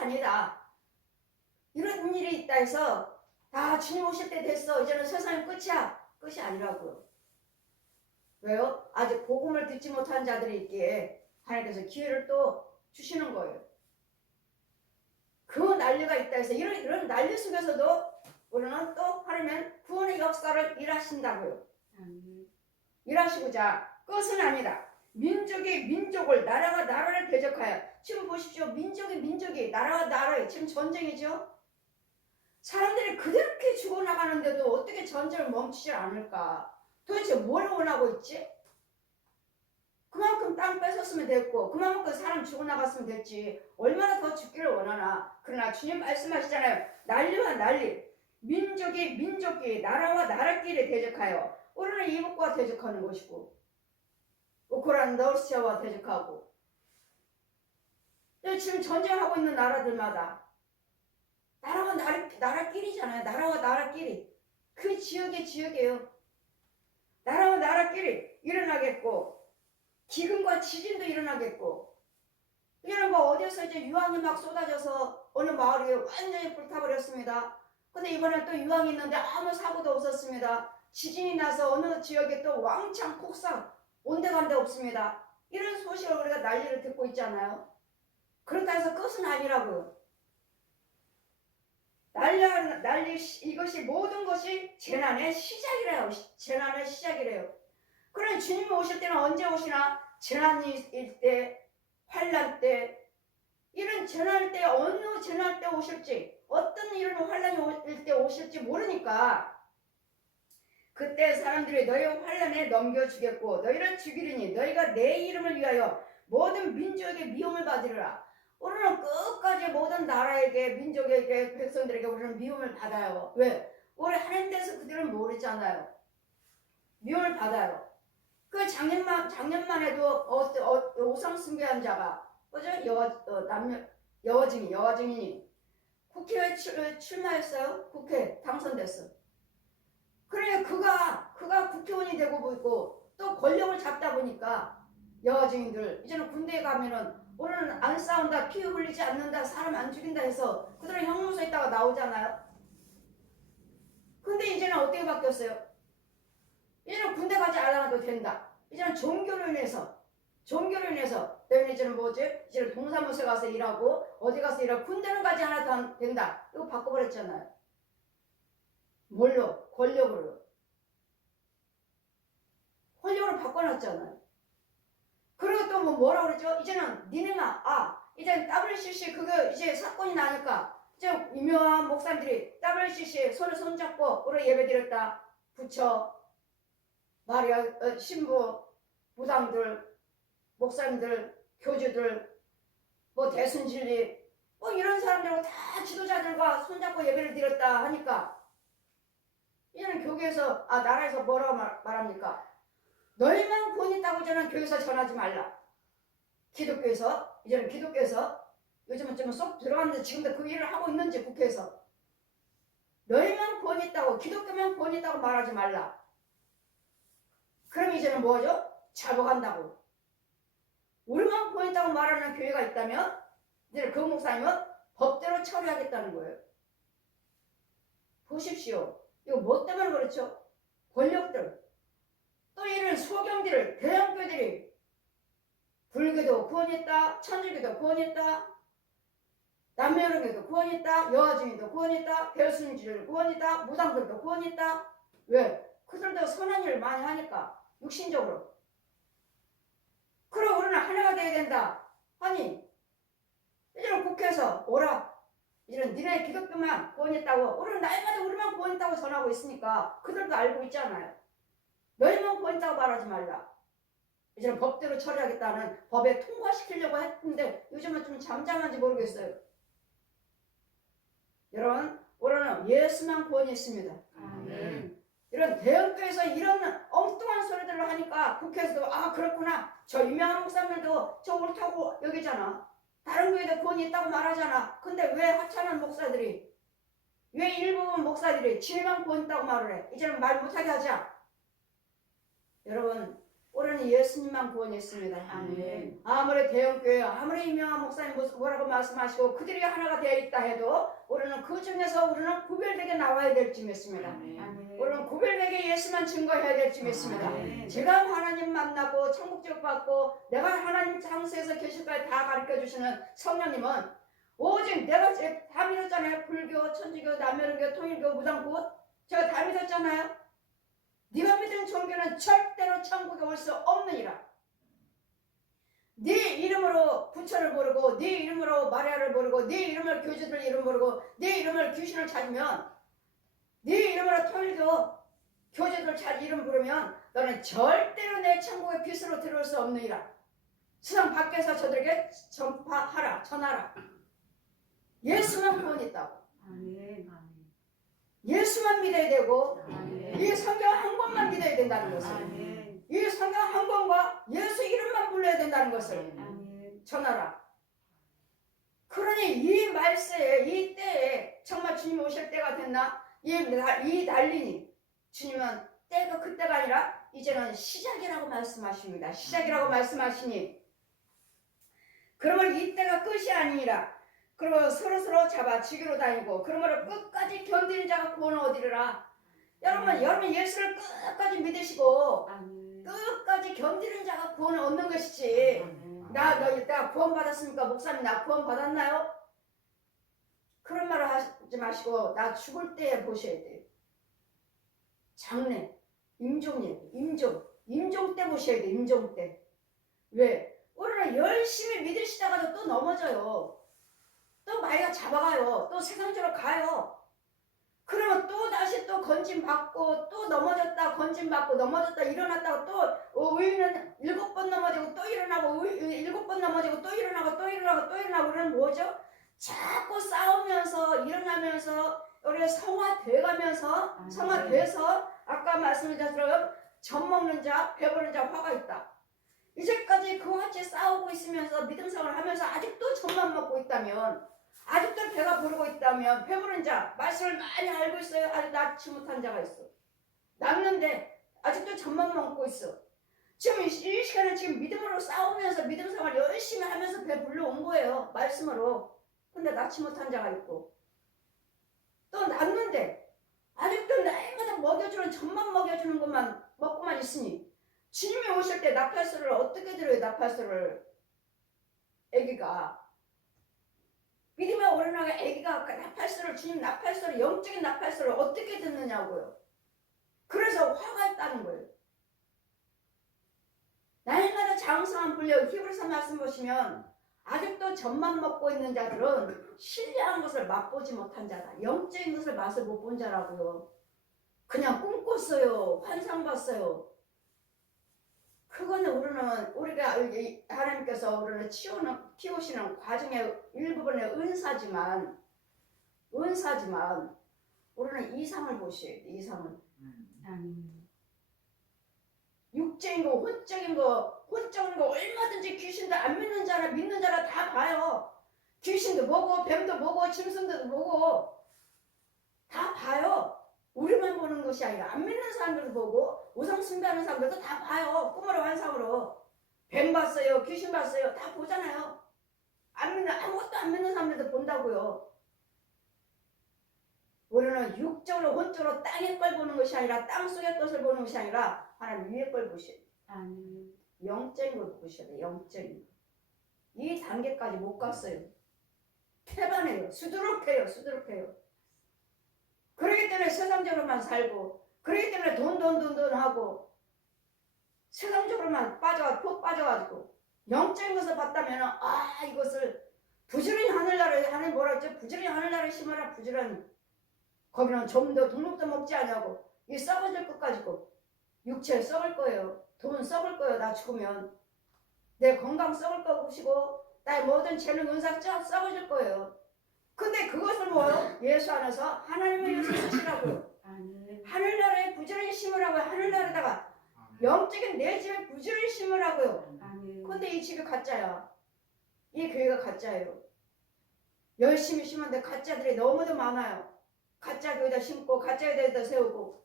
아니다. 이런 일이 있다 해서 다 주님 오실 때 됐어. 이제는 세상이 끝이야. 끝이 아니라고요. 왜요? 아직 복음을 듣지 못한 자들이 있기에 하나님께서 기회를 또 주시는 거예요. 그 난리가 있다 해서 이런 난리 속에서도 우리는 또 하나님은 구원의 역사를 일하신다고요. 일하시고자 끝은 아니다. 민족이 민족을, 나라가 나라를 대적하여. 지금 보십시오. 민족이 나라가 나라에 지금 전쟁이죠. 사람들이 그렇게 죽어나가는데도 어떻게 전쟁을 멈추지 않을까? 도대체 뭘 원하고 있지? 그만큼 땅 뺏었으면 됐고 그만큼 사람 죽어나갔으면 됐지. 얼마나 더 죽기를 원하나. 그러나 주님 말씀하시잖아요. 난리와 난리. 민족이 나라와 나라끼리 대적하여. 우리는 이북과 대적하는 것이고 우크라이나 러시아와 대적하고 지금 전쟁하고 있는 나라들마다 나라와 나라끼리잖아요. 나라와 나라끼리. 그 지역이에요. 나라와 나라끼리 일어나겠고 기근과 지진도 일어나겠고 이런 뭐 어디서 이제 유황이 막 쏟아져서 어느 마을이 완전히 불타버렸습니다. 근데 이번에 또 유황이 있는데 아무 사고도 없었습니다. 지진이 나서 어느 지역에 또 왕창 폭삭 온데간데 없습니다. 이런 소식을 우리가 난리를 듣고 있잖아요. 그렇다 해서 끝은 아니라고요. 난리 이것이 모든 것이 재난의 시작이래요. 재난의 시작이래요. 그럼 주님이 오실 때는 언제 오시나? 재난일 때, 환난 때, 이런 재난일 때 어느 재난일 때 오실지, 어떤 이런 환난일 때 오실지 모르니까 그때 사람들이 너희 환난에 넘겨주겠고 너희를 죽이리니 너희가 내 이름을 위하여 모든 민족에게 미움을 받으리라. 우리는 끝까지 모든 나라에게 민족에게 백성들에게 우리는 미움을 받아요. 왜? 우리 하나님 대해서 그들은 모르잖아요. 미움을 받아요. 그 작년만 해도 우상 숭배한 자가 그죠? 여와증인이 국회에 출마했어요. 국회 당선됐어. 그러니까 그가 국회의원이 되고 있고 또 권력을 잡다 보니까 여와증인들 이제는 군대에 가면은 우리는 안 싸운다, 피 흘리지 않는다, 사람 안 죽인다 해서 그들은 형무소에 있다가 나오잖아요. 근데 이제는 어떻게 바뀌었어요? 이제는 군대 가지 않아도 된다. 이제는 종교로 인해서 너희는 이제는 뭐지? 이제는 동사무소에 가서 일하고 어디 가서 일하고 군대는 가지 않아도 된다. 이거 바꿔버렸잖아요. 뭘로? 권력으로 바꿔놨잖아요. 그리고 또 뭐라 그러죠? 이제는 이제 WCC 그거 이제 사건이 나니까 이제 유명한 목사님들이 WCC 손을 손잡고 우리 예배드렸다. 부처 마리아 신부 무당들 목사님들 교주들 뭐 대순진리 뭐 이런 사람들하고 다 지도자들과 손잡고 예배를 드렸다 하니까 이제는 교회에서 나라에서 뭐라고 말합니까? 너희만 권 있다고 저는 교회에서 전하지 말라. 이제는 기독교에서 요즘은 좀 쏙 들어갔는데 지금도 그 일을 하고 있는지 국회에서 너희만 권 있다고 기독교만 권 있다고 말하지 말라. 그럼 이제는 뭐죠? 잡아간다고. 우리만 권 있다고 말하는 교회가 있다면 이제 그 목사님은 법대로 처리하겠다는 거예요. 보십시오. 이거 뭐 때문에 그렇죠? 권력들 또 이런 소경들을 대형교들이 불교도 구원했다, 천주교도 구원했다, 남매여론교도 구원했다, 여화증인도 구원했다, 배순주를 구원했다, 무당들도 구원했다. 왜? 그들도 선한 일을 많이 하니까 육신적으로. 그럼 우리는 하나가 되어야 된다. 아니 이제는 국회에서 오라. 이제는 니네 기독교만 구원했다고 우리는 날마다 우리만 구원했다고 전하고 있으니까 그들도 알고 있잖아요. 너희만 구원했다고 말하지 말라. 이제는 법대로 처리하겠다는 법에 통과시키려고 했는데 요즘은 좀 잠잠한지 모르겠어요. 여러분 우리는 예수만 구원이 있습니다. 아멘. 이런 대형교회에서 이런 엉뚱한 소리들을 하니까 국회에서도 그렇구나. 저 유명한 목사님들도 저 옳다고 여기잖아. 다른 교회도 구원이 있다고 말하잖아. 근데 왜 하찮은 목사들이 왜 일부분 목사들이 질만 구원 있다고 말을 해. 이제는 말 못하게 하자. 여러분 올해는 예수님만 구원했습니다. 아멘. 아무리 대형교회, 아무리 유명한 목사님 뭐라고 말씀하시고 그들이 하나가 되어 있다 해도 우리는 그 중에서 우리는 구별되게 나와야 될 쯤이었습니다. 아멘. 우리는 구별되게 예수만 증거해야 될 쯤이었습니다. 아멘. 제가 하나님 만나고 천국적 받고 내가 하나님 장소에서 계실까지 다 가르쳐 주시는 성령님은 오직 내가 다 믿었잖아요. 불교, 천주교, 남유교, 통일교, 무당교 제가 다 믿었잖아요. 네가 믿은 종교는 절대로 천국에 올 수 없느니라. 네 이름으로 부처를 모르고 네 이름으로 마리아를 모르고 네 이름으로 교주들 이름 모르고 네 이름으로 귀신을 찾으면 네 이름으로 통일교 교주들 찾 이름 부르면 너는 절대로 내 천국의 빛으로 들어올 수 없느니라. 세상 밖에서 저들에게 전파하라, 전하라. 예수만 구원 있다고. 아멘. 예수만 믿어야 되고 아멘. 이 성경 한 권만 믿어야 된다는 것을, 아멘. 이 성경 한 권과 예수 이름만 불러야 된다는 것을 아멘. 전하라. 그러니 이 말세에 이 때에 정말 주님 오실 때가 됐나? 이 난리니 주님은 때가 그때가 아니라 이제는 시작이라고 말씀하십니다. 시작이라고 말씀하시니 그러면 이 때가 끝이 아니라 그리고 서로서로 잡아 죽이러 다니고 그러므로 끝까지 견디는 자가 구원을 얻으리라. 여러분 예수를 끝까지 믿으시고 아멘. 끝까지 견디는 자가 구원을 얻는 것이지. 아멘. 나 구원 받았습니까? 목사님 나 구원 받았나요? 그런 말을 하지 마시고 나 죽을 때 보셔야 돼요. 장래, 임종 때 보셔야 돼요. 임종 때. 왜? 우리는 열심히 믿으시다가도 또 넘어져요. 또 마귀가 잡아가요. 또 세상적으로 가요. 그러면 또 다시 또 건진받고 또 넘어졌다 건진받고 넘어졌다 일어났다가 또 의인은 7번 넘어지고 또 일어나고 7번 넘어지고 또 일어나고 또 일어나고 또 일어나고 그러는 뭐죠? 자꾸 싸우면서 일어나면서 우리가 성화돼가면서 성화돼서 아까 말씀드린 것처럼 젖먹는 자 배부른 자 화가 있다. 이제까지 그와 같이 싸우고 있으면서 믿음생활을 하면서 아직도 젖만 먹고 있다면 아직도 배가 부르고 있다면 배부른 자 말씀을 많이 알고 있어요. 아직 낳지 못한 자가 있어. 낳는데 아직도 젖만 먹고 있어. 지금 이 시간에 지금 믿음으로 싸우면서 믿음생활 열심히 하면서 배 불러온 거예요. 말씀으로. 근데 낳지 못한 자가 있고 또 낳는데 아직도 날마다 먹여주는 젖만 먹여주는 것만 먹고만 있으니 주님이 오실 때 나팔소를 어떻게 들어요? 나팔소를 아기가 믿음의 어린아이가 아기가 나팔소를 주님 나팔소를 영적인 나팔소를 어떻게 듣느냐고요. 그래서 화가 있다는 거예요. 날마다 장성한 분량 히브리서 말씀 보시면 아직도 젖만 먹고 있는 자들은 신뢰한 것을 맛보지 못한 자다. 영적인 것을 맛을 못 본 자라고요. 그냥 꿈꿨어요. 환상 봤어요. 그거는 우리가 하나님께서 우리를 키우시는 과정의 일부분의 은사지만 우리는 이상을 보셔야 돼. 이상을. 육적인 거, 혼적인 거 얼마든지 귀신도 안 믿는 자나 믿는 자나 다 봐요. 귀신도 보고 뱀도 보고 짐승도 보고 다 봐요. 우리만 보는 것이 아니라 안 믿는 사람들도 보고 우상 숭배하는 사람들도 다 봐요. 꿈으로 환상으로. 뱀 봤어요. 귀신 봤어요. 다 보잖아요. 아무것도 안 믿는 사람들도 본다고요. 우리는 육적으로 혼적으로 땅의 걸 보는 것이 아니라 땅속의 것을 보는 것이 아니라 하나님 위의 걸 보셔야 돼요. 영적인 걸 보셔야 돼요. 영적인 거. 이 단계까지 못 갔어요. 태반해요. 수두룩해요. 그러기 때문에 세상적으로만 살고 그러기 때문에 돈 하고 세상적으로만 푹 빠져가지고 영적인 것을 봤다면 이것을 부지런히 하늘나라에 뭐라 했죠? 부지런히 하늘나라에 심어라. 부지런히 거기는 좀 더 등록도 먹지 않냐고 이 썩어질 것 가지고 육체 썩을 거예요. 돈 썩을 거예요. 나 죽으면 내 건강 썩을 것이고 나의 모든 재능 은사 썩어질 거예요. 근데 그것을 뭐요? 예수 안에서 하나님의 것을 쓰시라고요. 하늘나라에 부지런히 심으라고요. 하늘나라에다가 영적인 내 집에 부지런히 심으라고요. 근데 이 집이 가짜야. 이 교회가 가짜예요. 열심히 심었는데 가짜들이 너무도 많아요. 가짜 교회다 심고 가짜 교회다 세우고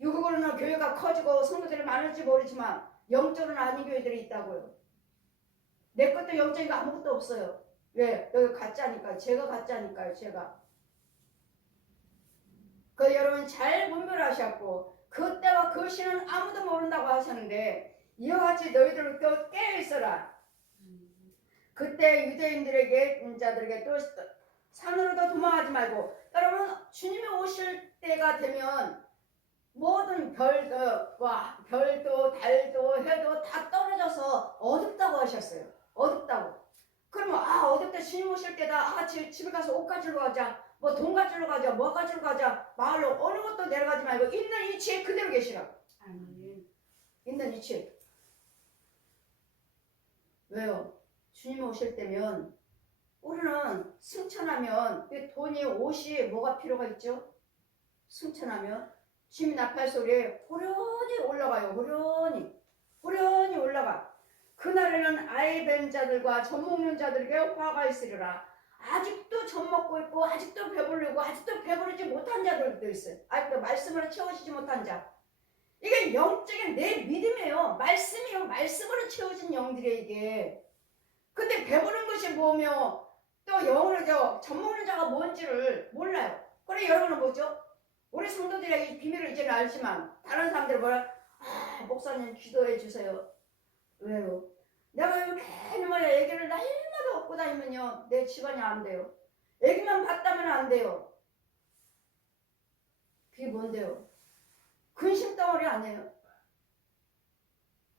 유국으로는 교회가 커지고 성도들이 많을지 모르지만 영적으로는 아닌 교회들이 있다고요. 내 것도 영적인 거 아무것도 없어요. 왜? 여기 가짜니까요. 제가 가짜니까요. 제가. 그 여러분 잘 분별하셨고 그때와 그 시는 아무도 모른다고 하셨는데 이와 같이 너희들 또 깨어있어라. 그때 유대인들에게 자들에게 또 산으로도 도망하지 말고 여러분 주님이 오실 때가 되면 모든 별도 달도 해도 다 떨어져서 어둡다고 하셨어요. 어둡다고. 그러면 어둡다 주님 오실 때다. 집에 가서 옷 가지러 가자. 뭐 돈 가지러 가자. 뭐 가지러 가자. 마을로 어느 것도 내려가지 말고 있는 위치에 그대로 계시라. 아멘. 있는 위치에. 왜요? 주님이 오실 때면 우리는 승천하면 돈이 옷이 뭐가 필요가 있죠? 승천하면 주님 나팔 소리에 호련히 올라가요. 호련히 올라가. 그날에는 아이 뵌 자들과 젖 먹는 자들에게 화가 있으리라. 아직도 젖 먹고 있고 아직도 배부르고 아직도 배부르지 못한 자들도 있어요. 아직도 말씀으로 채워지지 못한 자. 이게 영적인 내 믿음이에요. 말씀이요. 말씀으로 채워진 영들이에요. 이게. 근데 배부른 것이 뭐며 또 영으로 젖 먹는 자가 뭔지를 몰라요. 그래 여러분은 뭐죠? 우리 성도들이 이 비밀을 이제는 알지만 다른 사람들은 뭐라? 목사님 기도해 주세요. 왜요? 내가 이렇게 애기를 날마다 업고 다니면요 내 집안이 안 돼요. 애기만 봤다면 안 돼요. 그게 뭔데요? 근심 덩어리 아니에요?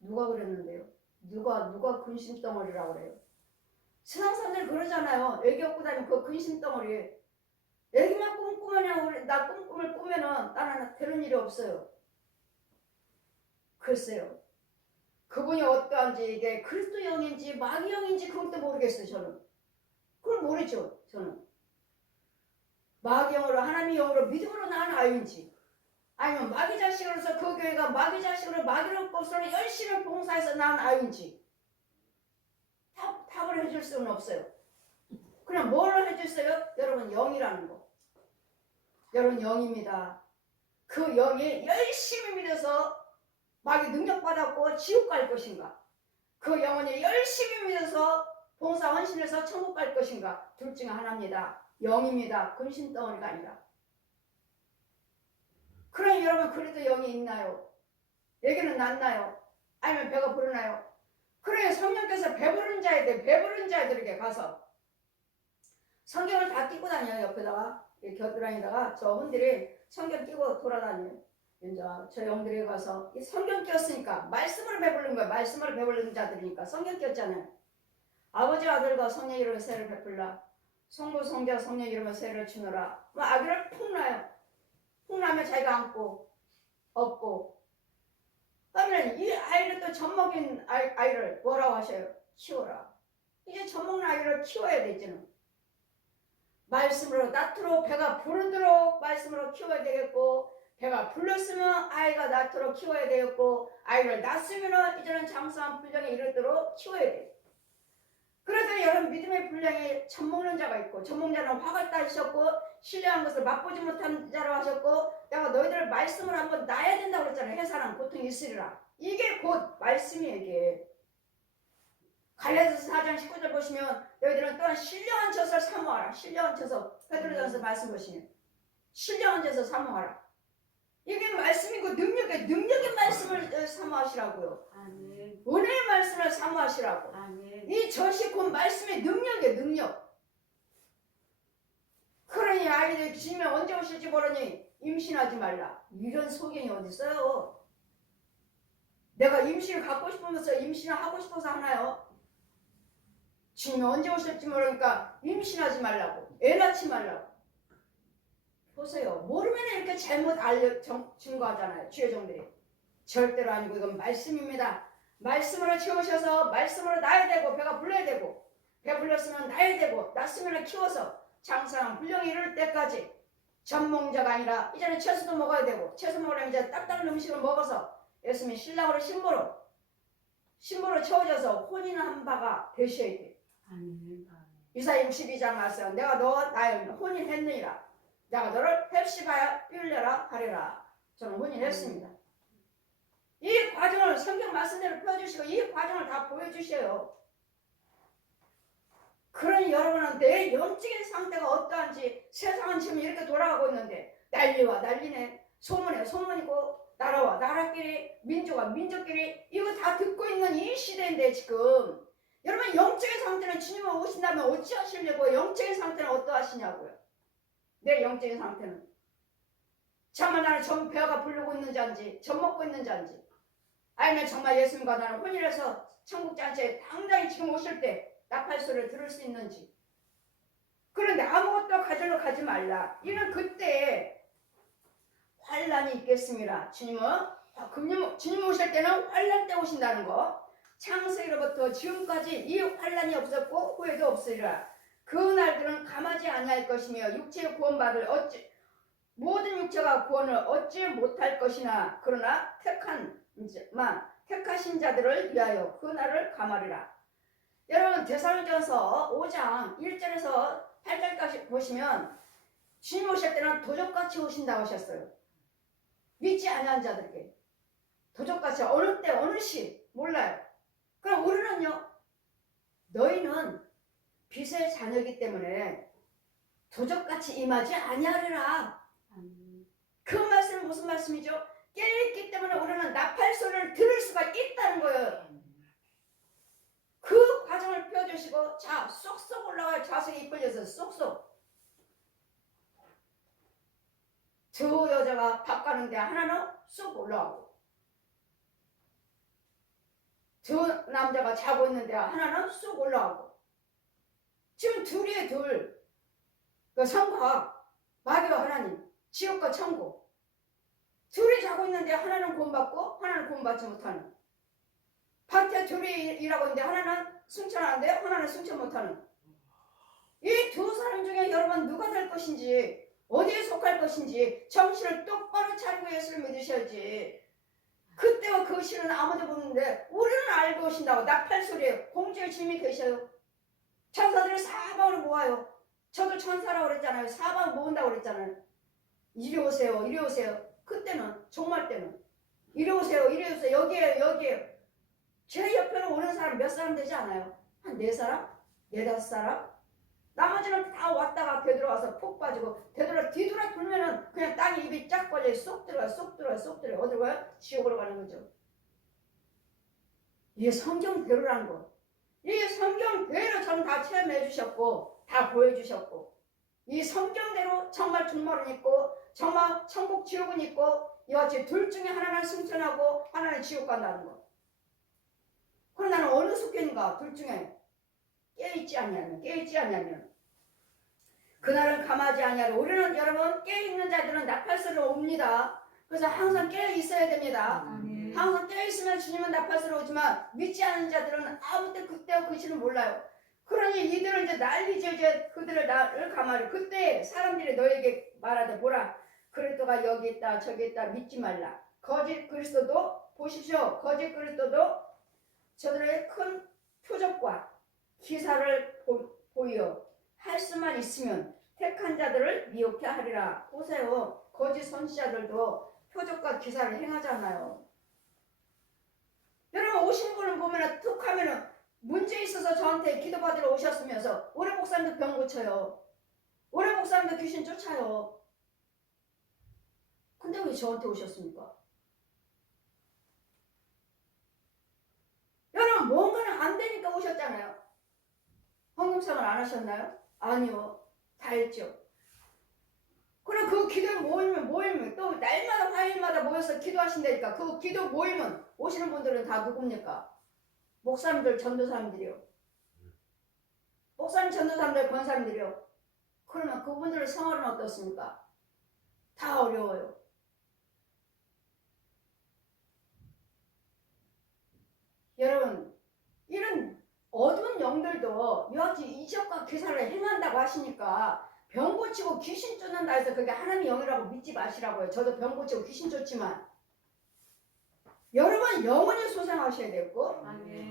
누가 그랬는데요? 누가 근심 덩어리라고 그래요? 세상 사람들 그러잖아요. 애기 업고 다니면 그 근심 덩어리. 애기만 꿈꾸면 나 꿈을 꾸면은 나는 되는 일이 없어요. 글쎄요. 그분이 어떠한지 이게 그리스도 영인지 마귀 영인지 그것도 모르겠어요. 저는. 그걸 모르죠. 저는. 마귀 영으로 하나님의 영으로 믿음으로 낳은 아이인지 아니면 마귀 자식으로서 그 교회가 마귀 자식으로 마귀로 것으로 열심히 봉사해서 낳은 아이인지 답을 해줄 수는 없어요. 그냥 뭘 해줬어요? 여러분 영이라는 거. 여러분 영입니다. 그 영이 열심히 믿어서 마귀 능력받았고 지옥 갈 것인가? 그 영혼이 열심히 믿어서 봉사 헌신해서 천국 갈 것인가? 둘 중에 하나입니다. 영입니다. 근심 덩어리가 아니라. 그러니 여러분 그래도 영이 있나요? 얘기는 낫나요? 아니면 배가 부르나요? 그러니 성령께서 배부른 자들에게 가서 성경을 다 끼고 다녀요. 옆에다가 겨드랑이다가 저 혼들이 성경 끼고 돌아다녀요. 이제 저 영들이 가서 이 성경 끼었으니까 말씀으로 배부른 거야. 말씀으로 배부른 자들이니까 성경 끼었잖아요. 아버지 아들과 성령 이름으로 세를 베풀라. 성부 성자 성령 이름으로 세를 주노라. 뭐 아기를 푹 놔요. 푹 나면 자기가 안고 업고. 그러면 이 아이를 또 젖먹인 아이를 뭐라고 하셔요? 키워라. 이제 젖먹는 아이를 키워야 되잖아요. 말씀으로 낳도록 배가 부르도록 말씀으로 키워야 되겠고 배가 불렀으면 아이가 낳도록 키워야 되겠고 아이를 낳았으면 이제는 장수한 분량에 이르도록 키워야 돼요. 그래서 여러분 믿음의 분량에 젖먹는 자가 있고 젖먹는 자는 화가 따지셨고 신뢰한 것을 맛보지 못한 자로 하셨고 내가 너희들을 말씀으로 한번 놔야 된다고 그랬잖아요. 해사랑 고통이 있으리라. 이게 곧 말씀이에요. 이게. 갈라디아서 4장 19절 보시면 너희들은 또한 신령한 젖을 사모하라. 신령한 젖을 베드로전서 말씀 보시면 신령한 젖을 사모하라. 이게 말씀이고 능력의 말씀을 사모하시라고요. 아멘. 은혜의 말씀을 사모하시라고. 아멘. 이 젖이 곧 말씀의 능력이에요. 능력. 그러니 아이들 주님이 언제 오실지 모르니 임신하지 말라. 이런 소견이 어디 있어요? 내가 임신을 갖고 싶으면서 임신을 하고 싶어서 하나요? 주님이 언제 오실지 모르니까 임신하지 말라고. 애 낳지 말라고. 보세요. 모르면 이렇게 잘못 증거하잖아요. 주의종들이. 절대로 아니고 이건 말씀입니다. 말씀으로 채우셔서 말씀으로 낳아야 되고 배가 불러야 되고 배 불렀으면 낳아야 되고 낳았으면 키워서 장사한 분량이 이를 때까지 전몽자가 아니라 이제는 채소도 먹어야 되고 채소 먹으려면 이제 딱딱한 음식을 먹어서 예수님이 신랑으로 신부로 채워져서 혼인한 바가 되셔야 돼요. 아멘. 이사야 62장 말씀 내가 너와 나를 혼인했느니라. 내가 너를 헵시바야 삐울려라 하리라. 저는 혼인했습니다. 이 과정을 성경 말씀대로 펴주시고 이 과정을 다 보여주셔요. 그러니 여러분은 내 영적인 상태가 어떠한지 세상은 지금 이렇게 돌아가고 있는데 난리와 난리네. 소문에 소문이고 나라와 나라끼리 민족과 민족끼리 이거 다 듣고 있는 이 시대인데 지금 여러분 영적인 상태는 주님은 오신다면 어찌하시려고 영적인 상태는 어떠하시냐고요. 내 영적인 상태는 정말 나는 전 배가 부르고 있는 자인지 젖 먹고 있는 자인지 아니면 정말 예수님과 나는 혼인해서 천국잔치에 당당히 지금 오실 때 나팔소리를 들을 수 있는지. 그런데 아무것도 가지러 가지 말라. 이는 그때 환란이 있겠습니다. 주님은 주님 오실 때는 환란 때 오신다는 거. 창세기로부터 지금까지 이 환란이 없었고 후회도 없으리라. 그 날들은 감하지 아니할 것이며 육체의 구원받을 모든 육체가 구원을 얻지 못할 것이나 그러나 택하신 자들을 위하여 그 날을 감하리라. 여러분 데살로니가전서 5장 1절에서 8절까지 보시면 주님 오실 때는 도적같이 오신다고 하셨어요. 믿지 않는 자들에게 도적같이 어느 때 어느 시 몰라요. 그럼 우리는요 너희는 빛의 자녀이기 때문에 도적같이 임하지 아니하리라. 그 말씀은 무슨 말씀이죠? 깨어있기 때문에 우리는 나팔소리를 들을 수가 있다는 거예요. 그 과정을 펴주시고 자 쏙쏙 올라가요. 자석이 이끌려서 쏙쏙. 두 여자가 밥 가는데 하나는 쏙 올라가고 두 남자가 자고 있는데 하나는 쏙 올라가고 지금 둘이에요. 둘. 그 성과 마귀와 하나님 지옥과 천국 둘이 자고 있는데 하나는 구원받고 하나는 구원받지 못하는 밭에 둘이 일하고 있는데 하나는 승천하는데 하나는 승천 못하는 이 두 사람 중에 여러분 누가 될 것인지 어디에 속할 것인지 정신을 똑바로 차리고 예수를 믿으셔야지. 그때와 그 시는 아무도 모르는데 우리는 알고 오신다고. 나팔소리에 공주의 주님이 계셔요. 천사들을 사방으로 모아요. 저도 천사라고 그랬잖아요. 사방을 모은다고 그랬잖아요. 이리 오세요. 이리 오세요. 그때는 종말 때는 이리 오세요. 이리 오세요. 여기에요. 제 옆에는 오는 사람 몇 사람 되지 않아요? 한 4사람? 4~5사람? 나머지는 다 왔다가 되돌아와서 푹 빠지고 뒤돌아 돌면은 그냥 땅에 입이 쫙 벌려 쏙 들어가요. 어디로 가요? 지옥으로 가는 거죠. 이게 성경대로라는 거. 이 성경대로 저는 다 체험해 주셨고 다 보여주셨고 이 성경대로 정말 종말은 있고 정말 천국 지옥은 있고 이와 같이 둘 중에 하나는 승천하고 하나는 지옥 간다는 거. 그럼 나는 어느 속견인가? 둘 중에 깨어있지 않냐면 그날은 감하지 아니하고 우리는 여러분 깨어있는 자들은 나팔소리로 옵니다. 그래서 항상 깨어있어야 됩니다. 항상 깨어있으면 주님은 나팔소리로 오지만 믿지 않는 자들은 아무 때 그때와 그 시는 몰라요. 그러니 이들은 이제 난리죠. 이제 그들을 나를 감하리. 그때 사람들이 너에게 말하되 보라 그리스도가 여기 있다 저기 있다 믿지 말라. 거짓 그리스도도 보십시오. 거짓 그리스도도 저들의 큰 표적과 기사를 보여 할 수만 있으면 택한 자들을 미혹해 하리라. 보세요. 거짓 선지자들도 표적과 기사를 행하잖아요. 여러분 오신 분을 보면 툭 하면은 문제 있어서 저한테 기도받으러 오셨으면서 올해 목사님도 병 고쳐요. 올해 목사님도 귀신 쫓아요. 근데 왜 저한테 오셨습니까? 여러분 뭔가는 안 되니까 오셨잖아요. 헌금상을 안 하셨나요? 아니요. 다 했죠. 그럼 그 기도 모이면 또 날마다 화요일마다 모여서 기도하신다니까. 그 기도 모이면 오시는 분들은 다 누굽니까? 목사님들, 전도사님들이요. 목사님, 전도사님들, 권사님들이요. 그러면 그분들의 생활은 어떻습니까? 다 어려워요. 여러분 이런 어두운 영들도 여하튼 이적과 기사를 행한다고 하시니까 병 고치고 귀신 쫓는다 해서 그게 하나님의 영이라고 믿지 마시라고요. 저도 병 고치고 귀신 쫓지만 여러분 영혼이 소생하셔야 되고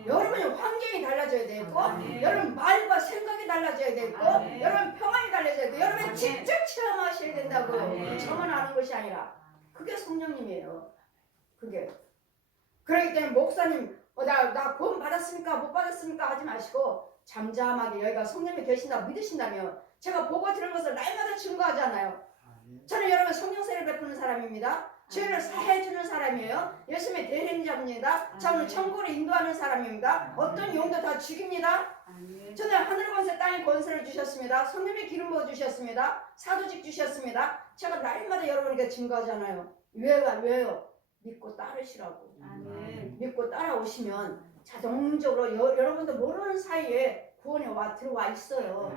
여러분이 환경이 달라져야 되고 여러분 말과 생각이 달라져야 되고 여러분 평안이 달라져야 되고 여러분 직접 체험하셔야 된다고요. 저만 아는 것이 아니라 그게 성령님이에요. 그게 그렇기 때문에 목사님 나 구원 받았습니까 못 받았습니까 하지 마시고 잠잠하게 여기가 성령이 계신다 믿으신다면 제가 보고 들은 것을 날마다 증거하잖아요. 저는 여러분 성령세를 베푸는 사람입니다. 죄를 사해주는 사람이에요. 예수님의 대행자입니다. 저는 천국으로 인도하는 사람입니다. 어떤 용도 다 죽입니다. 저는 하늘 권세 땅에 권세를 주셨습니다. 성령의 기름 부어 주셨습니다. 사도직 주셨습니다. 제가 날마다 여러분에게 증거하잖아요. 왜요? 믿고 따르시라고. 믿고 따라오시면 자동적으로 여러분도 모르는 사이에 구원에 들어와 있어요.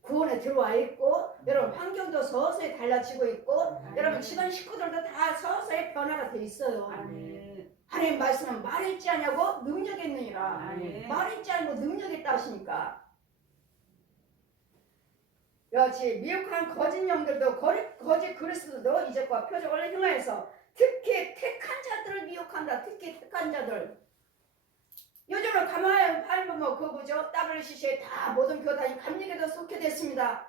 구원에 들어와 있고 여러분 환경도 서서히 달라지고 있고 여러분 집안 식구들도 다 서서히 변화가 돼 있어요. 하나님 말씀은 말했지 않냐고 능력이 있느니라. 말했지 않고 능력이 있다 하시니까 여치 미혹한 거짓 영들도 거짓 그리스도도 이적과 표적을 행하여서 특히 택한 자들을 미혹한다. 특히 택한 자들. 요즘은 가만히 보면 그거죠. WCC에 다 모든 교단이 감리교도 속해 됐습니다.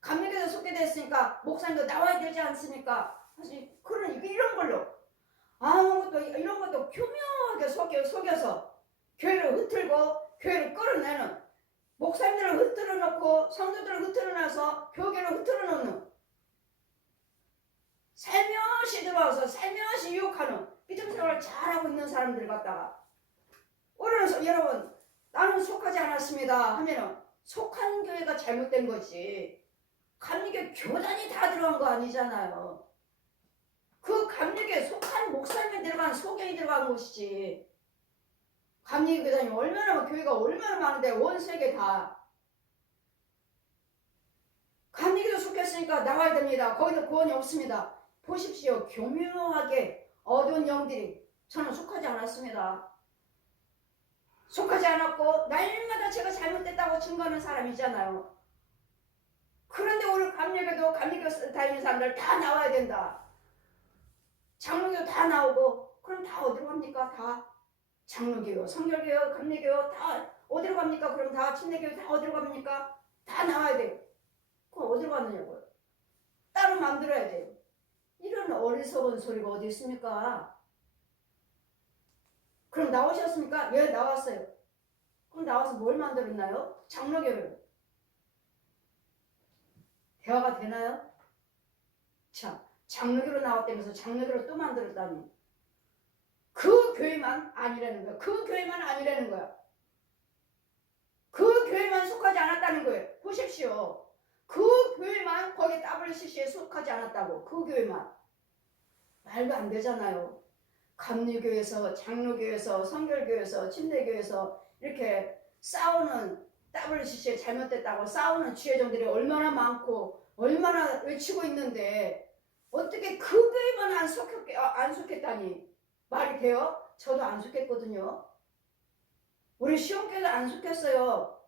감리교도 속해 됐으니까 목사님도 나와야 되지 않습니까? 사실 그런 이런 걸로 아무것도 이런 것도 교묘하게 속여서 교회를 흐틀고 교회를 끌어내는 목사님들을 흐트러 놓고 성도들을 흐트러 놔서 교계를 흐트러 놓는 살며시 들어와서 살며시 유혹하는 믿음 생활을 잘하고 있는 사람들 갖다가 오늘은 여러분 나는 속하지 않았습니다 하면은 속한 교회가 잘못된 거지 감리교 교단이 다 들어간 거 아니잖아요. 그 감리교에 속한 목사님이 들어간 소경이 들어간 곳이지. 감리교 교단이 얼마나 교회가 얼마나 많은데 온 세계 다 감리교도 속했으니까 나와야 됩니다. 거기도 구원이 없습니다. 보십시오. 교묘하게 어두운 영들이 저는 속하지 않았습니다. 속하지 않았고 날마다 제가 잘못됐다고 증거하는 사람이잖아요. 그런데 오늘 감리교도 감리교 다니는 사람들 다 나와야 된다. 장로교 다 나오고 그럼 다 어디로 갑니까? 다 장로교, 성결교, 감리교 다 어디로 갑니까? 그럼 다 침례교 다 어디로 갑니까? 다 나와야 돼요. 그럼 어디로 가느냐고요? 따로 만들어야 돼요. 이런 어리석은 소리가 어디 있습니까? 그럼 나오셨습니까? 예, 나왔어요. 그럼 나와서 뭘 만들었나요? 장로교를. 대화가 되나요? 자, 장로교로 나왔다면서 장로교를 또 만들었다니. 그 교회만 아니라는 거야. 그 교회만 아니라는 거야. 그 교회만 속하지 않았다는 거예요. 보십시오. 그 교회만 거기 WCC에 속하지 않았다고. 그 교회만. 말도 안 되잖아요. 감리교에서 장로교에서 성결교에서 침례교에서 이렇게 싸우는 WCC에 잘못됐다고 싸우는 지혜정들이 얼마나 많고 얼마나 외치고 있는데 어떻게 그 교회만 안 속했다니 말이 돼요? 저도 안 속했거든요. 우리 시험교회도 안 속했어요.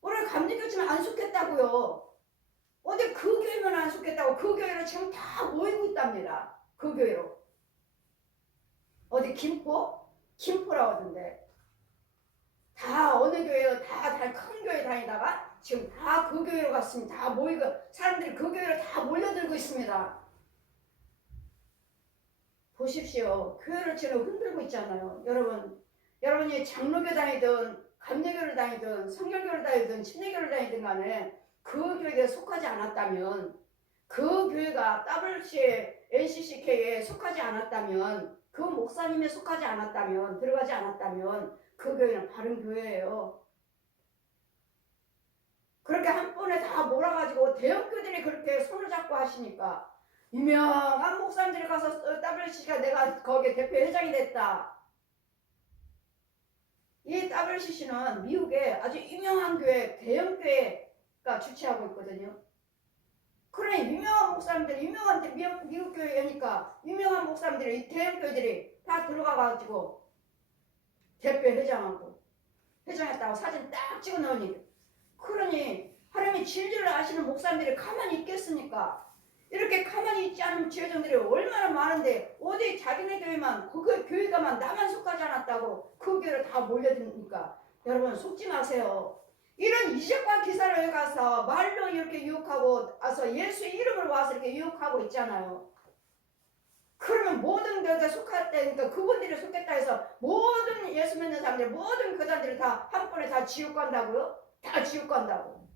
우리 감리교지만 안 속했다고요. 어디 그 교회만 안 속했다고 그 교회로 지금 다 모이고 있답니다. 그 교회로. 어디 김포? 김포라고 하던데. 다 어느 교회요? 다 큰 교회 다니다가 지금 다 그 교회로 갔습니다. 다 모이고 사람들이 그 교회로 다 몰려들고 있습니다. 보십시오. 교회를 지금 흔들고 있잖아요. 여러분이 장로교 다니든 감리교를 다니든 성결교를 다니든 침례교를 다니든 간에 그 교회에 속하지 않았다면 그 교회가 NCCK에 속하지 않았다면 그 목사님에 속하지 않았다면 들어가지 않았다면 그 교회는 바른 교회예요. 그렇게 한 번에 다 몰아가지고 대형교들이 그렇게 손을 잡고 하시니까 유명한 목사님들이 가서 WCC가 내가 거기에 대표 회장이 됐다. 이 WCC는 미국의 아주 유명한 교회, 대형교회가 주최하고 있거든요. 그래 유명한 목사님들, 유명한 미국 교회니까 유명한 목사님들이 대형교회들이 다 들어가가지고 대표 회장하고 회장했다고 사진 딱 찍어 넣으니 그러니 하나님의 진리를 아시는 목사님들이 가만히 있겠습니까? 이렇게 가만히 있지 않은 지회장들이 얼마나 많은데 어디 자기네 교회만 그 교회가만 나만 속하지 않았다고 그 교회를 다 몰려드니까 여러분 속지 마세요. 이런 이적과 기사를 가서 말로 이렇게 유혹하고 와서 예수 이름을 와서 이렇게 유혹하고 있잖아요. 그러면 모든 교회에 속했다니까 그분들이 속했다 해서 모든 예수 믿는 사람들 모든 교단들이 다 한 번에 다 지옥 간다고요? 다 지옥 간다고?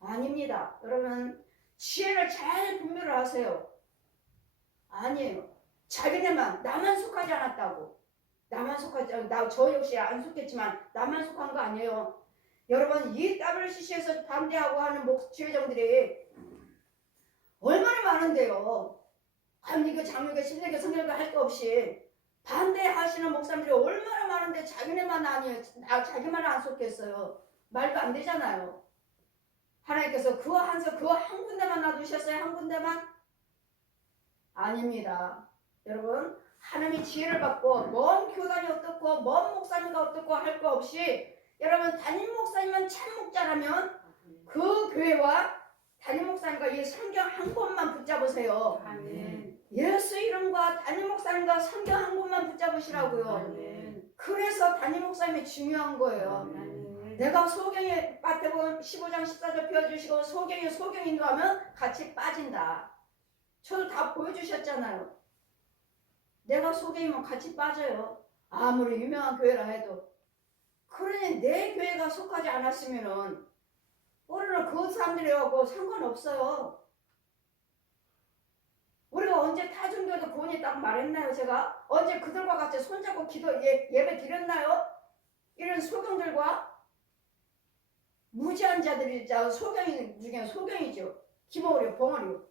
아닙니다. 여러분 지혜를 잘 분별을 하세요. 아니에요. 자기네만 나만 속하지 않았다고. 나만 속하지 않 저 역시 안 속했지만 나만 속한 거 아니에요. 여러분 이 WCC에서 반대하고 하는 지회장들이 얼마나 많은데요. 감리교, 장로교, 신례교, 성결교 할 거 없이 반대하시는 목사님들이 얼마나 많은데 자기네만 아니에요. 자기만 안 속겠어요. 말도 안 되잖아요. 하나님께서 그 한 군데만 놔두셨어요? 한 군데만? 아닙니다. 여러분 하나님이 지혜를 받고 먼 교단이 어떻고 먼 목사님과 어떻고 할 거 없이 여러분 담임 목사님만 참 목자라면 그 교회와 담임 목사님과 이 성경 한 권만 붙잡으세요. 아멘. 예수 이름과 담임 목사님과 성경 한 권만 붙잡으시라고요. 아멘. 그래서 담임 목사님이 중요한 거예요. 아멘. 내가 소경에 마태복음 15장 14절 펴주시고 소경 인도하면 같이 빠진다. 저도 다 보여주셨잖아요. 내가 소경이면 같이 빠져요. 아무리 유명한 교회라 해도. 그러니 내 교회가 속하지 않았으면은 우리는 그 사람들하고 상관없어요. 우리가 언제 타종교도 구원했다고 말했나요? 제가 언제 그들과 같이 손잡고 예배 드렸나요? 이런 소경들과 무지한 자들이 소경 중에 소경이죠. 기모리요, 봉어리요.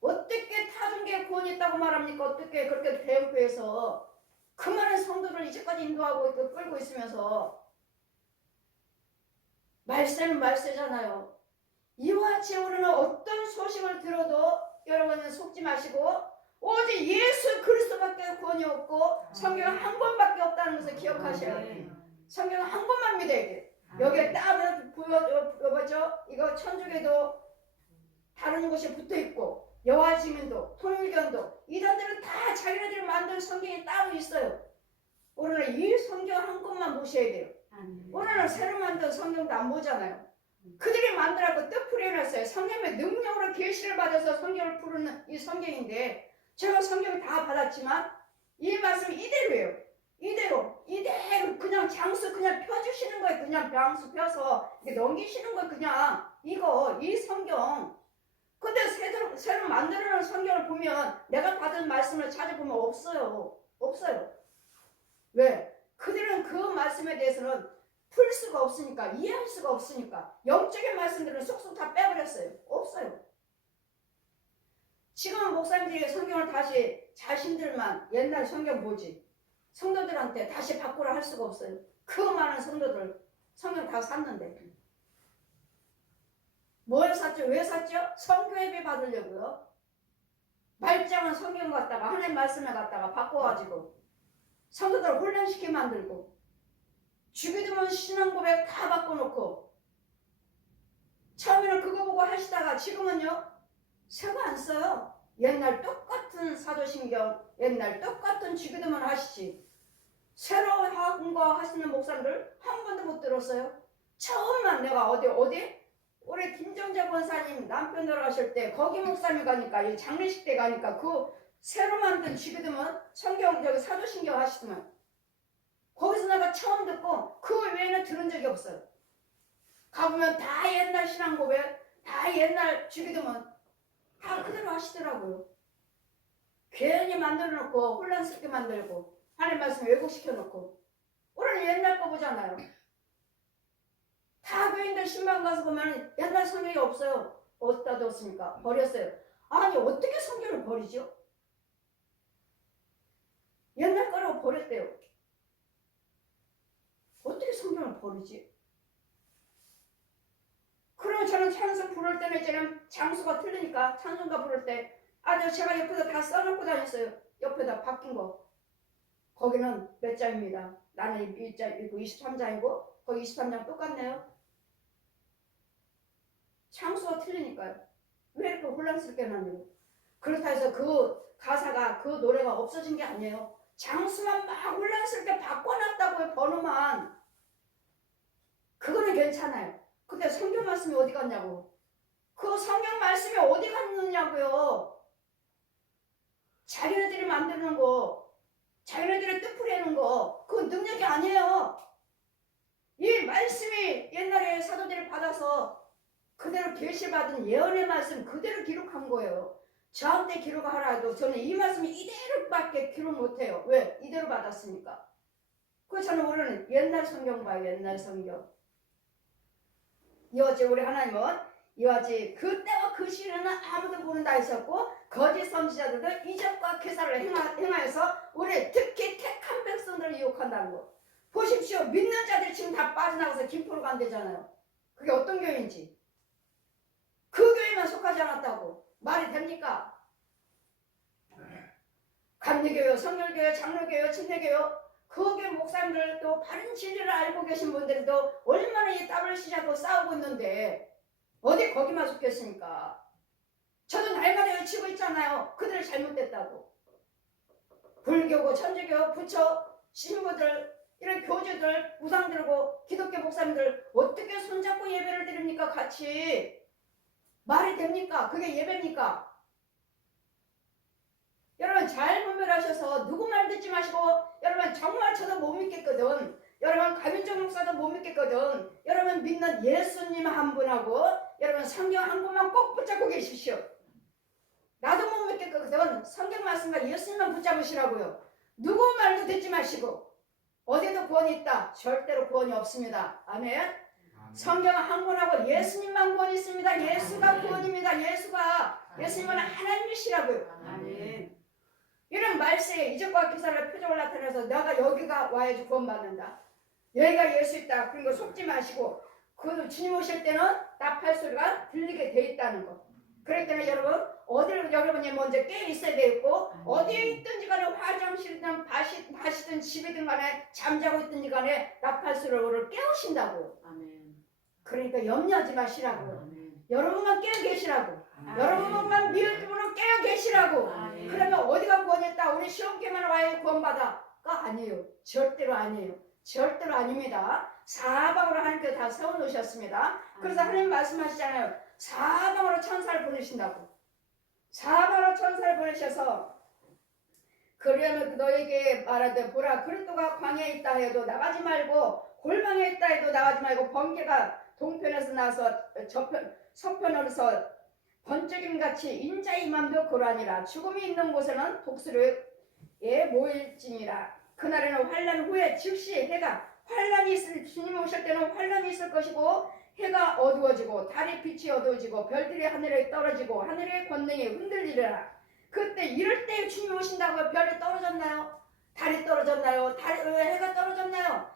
어떻게 타종교에 구원했다고 말합니까? 어떻게 그렇게 대형교회에서 그 많은 성도를 이제까지 인도하고 끌고 있으면서 말세는 말세잖아요. 이와 같이 우리는 어떤 소식을 들어도 여러분은 속지 마시고 오직 예수 그리스도밖에 구원이 없고 성경은 한 권밖에 없다는 것을 기억하셔야 돼요. 성경은 한 권만 믿어야 돼요. 여기에 땀을 보여줘. 이거 천주교도 다른 곳에 붙어 있고 여호와 증인도 통일교도 이단들은 다 자기네들이 만든 성경이 따로 있어요. 우리는 이 성경 한 권만 보셔야 돼요. 우리는 새로 만든 성경도 안 보잖아요. 그들이 만들었고 뜻풀이 해놨어요. 성령의 능력으로 계시를 받아서 성경을 푸는 이 성경인데 제가 성경을 다 받았지만 이 말씀이 이대로예요. 이대로 그냥 장수 그냥 펴주시는 거예요. 그냥 장수 펴서 넘기시는 거예요. 그냥 이 성경. 근데 새로 만들어놓은 성경을 보면 내가 받은 말씀을 찾아보면 없어요. 왜? 그들은 그 말씀에 대해서는 풀 수가 없으니까, 이해할 수가 없으니까 영적인 말씀들은 쏙쏙 다 빼버렸어요. 없어요. 지금 목사님들이 성경을 다시 자신들만 옛날 성경 보지 성도들한테 다시 바꾸라 할 수가 없어요. 그 많은 성도들 성경 다 샀는데 뭘 샀죠? 왜 샀죠? 성교예배 받으려고요. 말짱은 성경 갖다가 하나님 말씀을 갖다가 바꿔가지고 성도들을 혼란시키게 만들고 주기도문 신앙 고백 다 바꿔놓고 처음에는 그거 보고 하시다가 지금은요 새거 안 써요. 옛날 똑같은 사도신경 옛날 똑같은 주기도문 하시지 새로 한 거 하시는 목사님들 한 번도 못 들었어요. 처음만 내가 어디 우리 김정재 권사님 남편 돌아가실 때 거기 목사님 가니까 이 장례식 때 가니까 그 새로 만든 주기도문 성경 사도신경 하시더만 거기서 내가 처음 듣고 그 외에는 들은 적이 없어요. 가보면 다 옛날 신앙 고백 다 옛날 주기도문 다 그대로 하시더라고요. 괜히 만들어 놓고 혼란스럽게 만들고 하나님 말씀 왜곡시켜 놓고 우리는 옛날 거 보잖아요. 다 교인들 신방 가서 보면 옛날 성경이 없어요. 어디다 뒀습니까? 버렸어요. 아니 어떻게 성경을 버리죠? 옛날 거라고 버렸대요. 어떻게 성경을 버리지? 그러면 저는 찬송 부를 때는 이제는 장수가 틀리니까 찬송가 부를 때 제가 옆에다 다 써놓고 다녔어요. 옆에다 바뀐 거. 거기는 몇 장입니다. 나는 1장, 23장이고 거기 23장 똑같네요. 장수가 틀리니까요. 왜 이렇게 혼란스럽게 만들고 그렇다 해서 그 가사가 그 노래가 없어진 게 아니에요. 장수만 막 혼란스럽게 바꿔놨다고요. 번호만. 그거는 괜찮아요. 근데 성경 말씀이 어디 갔냐고. 그 성경 말씀이 어디 갔느냐고요. 자기네들이 만드는 거, 자기네들의 뜻풀이하는 거, 그건 능력이 아니에요. 이 말씀이 옛날에 사도들이 받아서 그대로 계시받은 예언의 말씀 그대로 기록한 거예요. 저한테 기록하라 해도 저는 이 말씀이 이대로밖에 기록 못해요. 왜? 이대로 받았으니까. 그래서 저는 우리는 옛날 성경 봐요. 옛날 성경. 이어지 우리 하나님은 이어지 그때와 그 시에는 아무도 모른다 하셨고 거짓 선지자들도 이적과 기사를 행하여서 우리 특히 택한 백성들을 유혹한다는 거. 보십시오. 믿는 자들이 지금 다 빠져나가서 김포로 간대잖아요. 그게 어떤 교회인지. 그 교회만 속하지 않았다고. 말이 됩니까? 감리교회, 성결교회, 장로교회, 침례교회 그 교회 목사님들 또 바른 진리를 알고 계신 분들도 얼마나 이 땀을 씻자고 싸우고 있는데 어디 거기만 속겠습니까? 저도 날마다 외치고 있잖아요. 그들이 잘못됐다고. 불교고 천주교, 부처, 신부들 이런 교주들, 우상 들고 기독교 목사님들 어떻게 손잡고 예배를 드립니까? 같이. 말이 됩니까? 그게 예배입니까? 여러분 잘 분별하셔서 누구 말 듣지 마시고 여러분 정말 저도 못 믿겠거든. 여러분 가민정 목사도 못 믿겠거든. 여러분 믿는 예수님 한 분하고 여러분 성경 한 분만 꼭 붙잡고 계십시오. 나도 못 믿겠거든. 성경 말씀과 예수님만 붙잡으시라고요. 누구 말도 듣지 마시고 어디도 구원이 있다. 절대로 구원이 없습니다. 아멘. 성경은 한 권하고 예수님만 구원이 있습니다. 예수가 구원입니다. 예수님은 하나님이시라고요. 아멘. 이런 말세에 이적과 기사를 표적을 나타내서 내가 여기가 와야지 구원받는다. 여기가 예수 있다. 그런 거 속지 마시고 그 주님 오실 때는 나팔 소리가 들리게 돼 있다는 거. 그렇기 때문에 여러분 어디를 여러분이 먼저 깨어 있어야 되겠고 어디에 있든지 간에 화장실이든 밭이든 집이든 간에 잠자고 있든지 간에 나팔 소리를 깨우신다고요. 아멘. 그러니까 염려하지 마시라고요. 아멘. 여러분만 깨어 계시라고. 아멘. 여러분만 믿음으로 깨어 계시라고. 아멘. 그러면 어디가 구원했다. 우리 시험께만 와야 구원받아가 아니에요. 절대로 아니에요. 절대로 아닙니다. 사방으로 하나님께서 다 세워놓으셨습니다. 그래서 하나님 말씀하시잖아요. 사방으로 천사를 보내신다고. 사방으로 천사를 보내셔서 그러면 너에게 말하되 보라 그리스도가 광야에 있다 해도 나가지 말고 골방에 있다 해도 나가지 말고 번개가 동편에서 나서 서편으로서 번쩍임같이 인자의 맘도 고라니라. 죽음이 있는 곳에는 독수리에 모일지니라. 그날에는 환란 후에 즉시 해가 환란이 있을 주님 오실 때는 환란이 있을 것이고 해가 어두워지고 달의 빛이 어두워지고 별들이 하늘에 떨어지고 하늘의 권능이 흔들리리라. 그때 이럴 때 주님 오신다고요. 별이 떨어졌나요? 달이 떨어졌나요? 해가 떨어졌나요?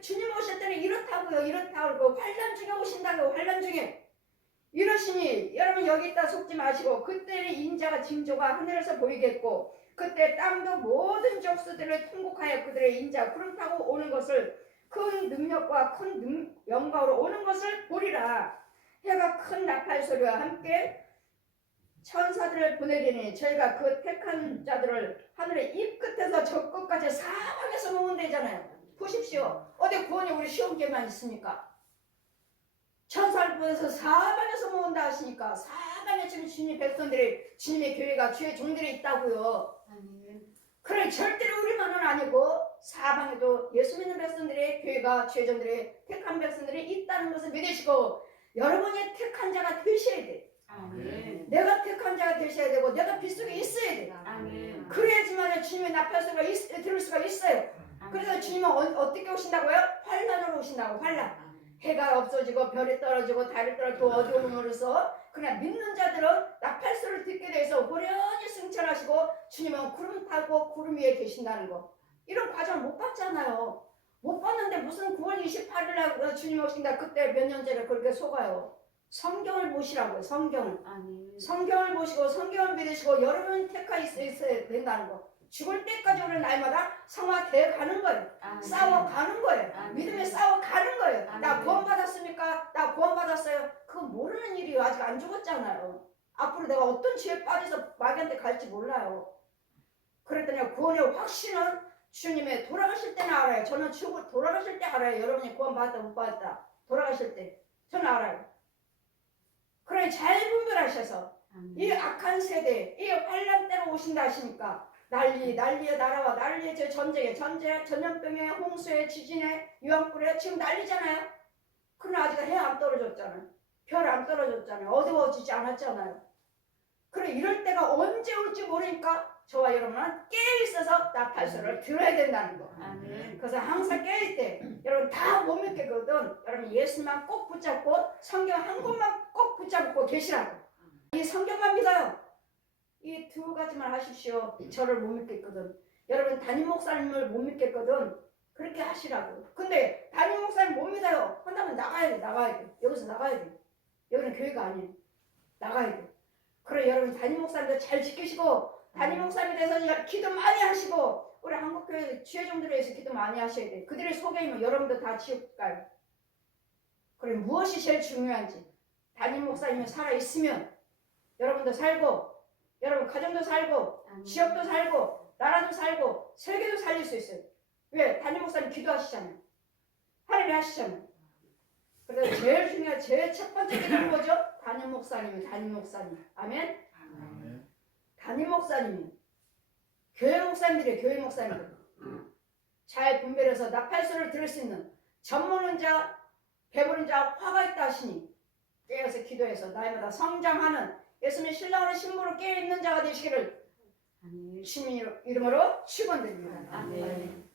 주님 오실 때는 이렇다고요. 이렇다고 환란 중에 오신다고요. 환란 중에. 이러시니 여러분 여기 있다 속지 마시고 그때는 인자가 징조가 하늘에서 보이겠고 그때 땅도 모든 족수들을 통곡하여 그들의 인자 구름 타고 오는 것을 큰 능력과 큰 영광으로 오는 것을 보리라. 해가 큰 나팔 소리와 함께 천사들을 보내리니 저희가 그 택한 자들을 하늘의 입 끝에서 저 끝까지 사방에서 모은대잖아요. 보십시오. 어디 구원이 우리 시험계만 있습니까? 천사를 보내서 사방에서 모은다 하시니까 사방에 지금 주님의 백성들이 주님의 교회가 주의 종들이 있다고요. 아멘. 그래 절대로 우리만은 아니고 사방에도 예수 믿는 백성들의 교회가 주의 종들의 택한 백성들이 있다는 것을 믿으시고 여러분이 택한 자가 되셔야 돼. 아멘. 내가 택한 자가 되셔야 되고 내가 빛 속에 있어야 돼. 아멘. 그래야지만 주님의 나팔 소리가 들을 수가 있어요. 그래서 주님은 어떻게 오신다고요? 환란으로 오신다고. 환란. 해가 없어지고 별이 떨어지고 달이 떨어지고 어두움으로써 그냥 믿는 자들은 나팔 소리를 듣게 돼서 호련히 승천하시고 주님은 구름 타고 구름 위에 계신다는 거. 이런 과정을 못 봤잖아요. 못 봤는데 무슨 9월 28일에 주님 오신다 그때 몇 년째를 그렇게 속아요. 성경을 보시라고요. 성경을. 아멘. 성경을 보시고 성경을 믿으시고 여러분 택하 있어야 된다는 거. 죽을 때까지 오는 날마다 성화되어 가는 거예요. 아멘. 싸워가는 거예요. 아멘. 믿음에 싸워가는 거예요. 아멘. 나 구원받았습니까? 나 구원받았어요. 그건 모르는 일이에요. 아직 안 죽었잖아요. 앞으로 내가 어떤 죄에 빠져서 마귀한테 갈지 몰라요. 그랬더니 구원의 확신은 주님의 돌아가실 때는 알아요. 저는 돌아가실 때 알아요. 여러분이 구원받았다 못 받았다. 돌아가실 때 저는 알아요. 그러니 잘 분별하셔서 이 악한 세대, 이 환란 때로 오신다 하시니까 난리에 나라와 난리에 저 전염병에 홍수에 지진에 유황불에 지금 난리잖아요. 그러나 아직 해 안 떨어졌잖아요. 별 안 떨어졌잖아요. 어두워지지 않았잖아요. 그래 이럴 때가 언제 올지 모르니까 저와 여러분은 깨어있어서 나팔소를 들어야 된다는 거. 아멘. 그래서 항상 깨일 때 여러분 다 못 믿겠거든. 여러분 예수만 꼭 붙잡고 성경 한 권만 꼭 붙잡고 계시라고. 이 성경만 믿어요. 이 두 가지만 하십시오. 저를 못 믿겠거든. 여러분 담임 목사님을 못 믿겠거든. 그렇게 하시라고. 근데 담임 목사님 못 믿어요. 한다면 나가야 돼. 여기서 나가야 돼. 여기는 교회가 아니에요. 나가야 돼. 그래 여러분 담임 목사님도 잘 지키시고 담임 목사님에 대해서 기도 많이 하시고 우리 한국교회 지혜종들에 대해서 기도 많이 하셔야 돼. 그들의 속에이면 여러분도 다 지옥 가요. 그래 무엇이 제일 중요한지 담임 목사님이 살아있으면 여러분도 살고 여러분 가정도 살고 지역도 살고 나라도 살고 세계도 살릴 수 있어요. 왜? 담임 목사님 기도하시잖아요. 하나님 하시잖아요. 그래서 제일 중요한 제일 첫 번째 기도는 뭐죠? 담임 목사님. 아멘. 담임 목사님이 교회 목사님들이에요. 교회 목사님들 잘 분별해서 나팔소를 들을 수 있는 젖먹는 자 배부른 자 화가 있다 하시니 깨어서 기도해서 날마다 성장하는 예수님의 신랑으로 신부로 깨어있는 자가 되시기를 주님 이름으로 축원드립니다. 아멘.